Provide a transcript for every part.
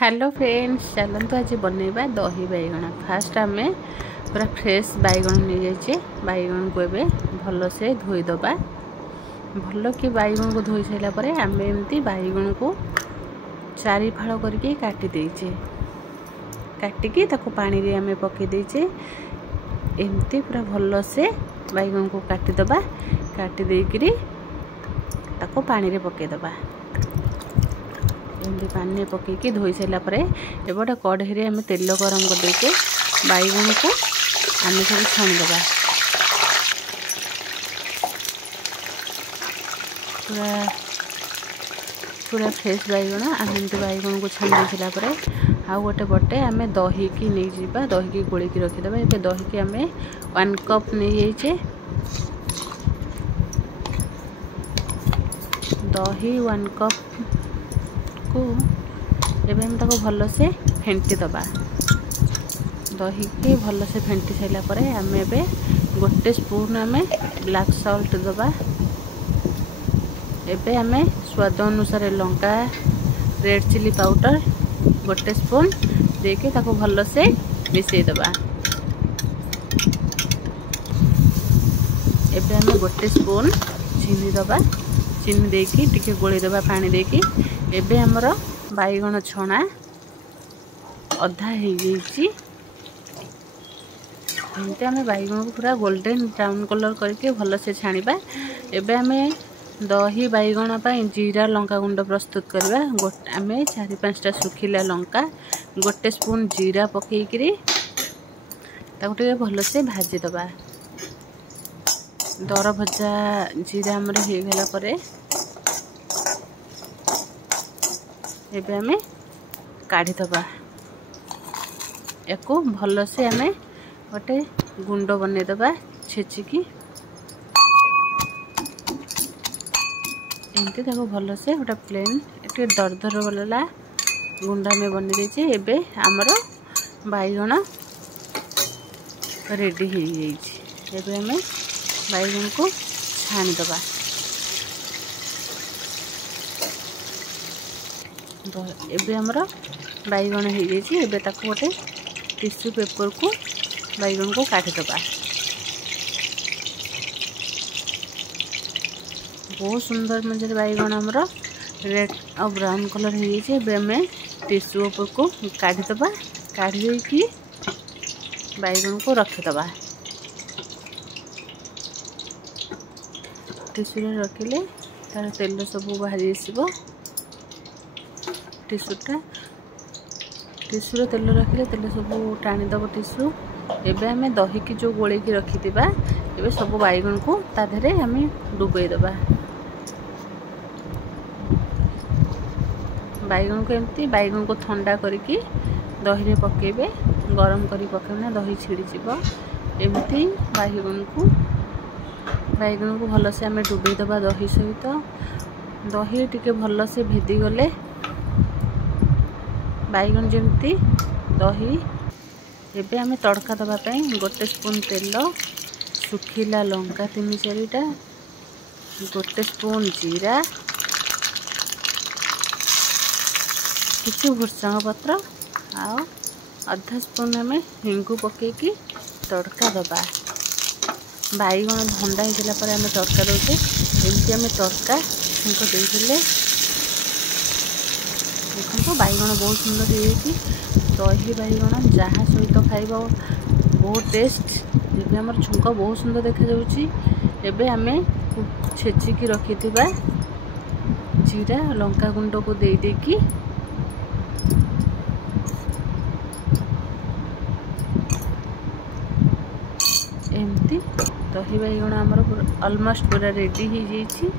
Hello friends, चलते आज बनैबा दही बैगण। फास्ट आम पूरा फ्रेश बैगण नहीं जाइए। बैगण को एबे भल से धोईदबा। भल कि बैगण को धोई सारापर आम एमती बैगण को चारि फाड़ करके काटी देचे। काटिकी ताको पानी रे आम पकई देचे। एमती पूरा भल से बैगण को काटिदबा। काटी देकरी ताको पानी रे पकईदबा। एमती पानी पकईकी धोई सारापर ए गोटे कढ़ई आम तेल गरम करदे बैगण को आम सब छाणीदबा। पूरा पूरा फ्रेश बैगण आम एमती बैगण को छाणी सारापर आउ गोटे पटे आम दही की नहीं जावा। दही की गोलिकी रखीदबा। ए दही की आम 1 कप नहीं जाइए। दही 1 कप को एबे हम ताको भल से फेंटी दबा। दही के भल से फेंटी साइला परे आम एबे गोटे स्पून आम ब्लैक सॉल्ट दबा। एबे आम स्वाद अनुसार लंका रेड चिली पाउडर गोटे स्पून देके ताको भल से मिसई दबा। एबे आम गोटे स्पून चीनी दबा। चीनी देकी टिके गोली दबा पानी देकी। एबे हमर बैगण छणा अधा हो जाइए। एमती आम बैगण को पूरा गोल्डन ब्राउन कलर करके भल से छाणीबा। एबे आम दही बैगण पाई जीरा लंका गुंड प्रस्तुत करवा। आम 4-5टा सुखिला लंका गोटे स्पून जीरा पकईकरी ताको टिके भल से भाजी दबा। दर भजा जीरा आमर हो गला परे एबे आमे काढ़ी दबा। एको भल से आमे गोटे गुंड बने दबा छेचिकी। एमती ताको भल से गोटे प्लेन एक दरदर वाला गुंड आमे बने देचे। एबे आमर बैगण रेडी हो जाइए। एबे आमे बैगण को छाणी दबा। एबे हमर बैगण हो जाइए। एबे ताको गोटे टिश्यू पेपर को बैगण को काटी दबा। बहुत सुंदर मजे बैगण हमर रेड और ब्राउन कलर हो जाइए। एबे हमें टिश्यू पेपर को काटी दबा। काढ़ी देकी बैगण को रखीदबा। टिश्यू रखिले तार तेल सब बाहरी आसो। टिश्यू तेल रखिले तेल सब टाणीदब टिश्यू। एबे आम दही की जो गोले की रखिथिबा एबे सब बैगण को ता देहरे आम डुबई दबा। बैगण को एमती बैगण को ठंडा करके दही रे पकेबे। गरम करी पकेबना दही छिड़ी जीव। एमती बैगण को भल से आम डुबई दबा दही सहित। दही टिके भल से भेदी गले बैगण जमती दही। एबे आम तड़का दबा पाई गोटे स्पून तेल, सुखिला लंका 3-4टा, गोटे स्पून जीरा, किसी भुर्संग पत्र आ आधा स्पून आम हिंगु पकईकी तड़का दबा। बैगण भंडा हो आम तड़का दौचे। एमती आम तड़का देदेले देखो बैगण बहुत सुंदर हो। दही बैगण जहाँ सहित खाइब बहुत टेस्ट। एबे हमर छुंक बहुत सुंदर देखा जाउची। एबे आमे छेचिकी रखिथिबा जीरा लंका गुंड को दे देकी एमती दही बैगण हमर ऑलमोस्ट पूरा रेडी हो जाइए।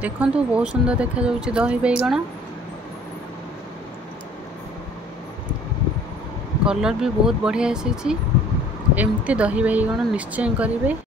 देखो बहुत सुंदर देखा जाउची दही बैगण। कलर भी बहुत बढ़िया आसी। एमती दही बैगण निश्चय करेंगे।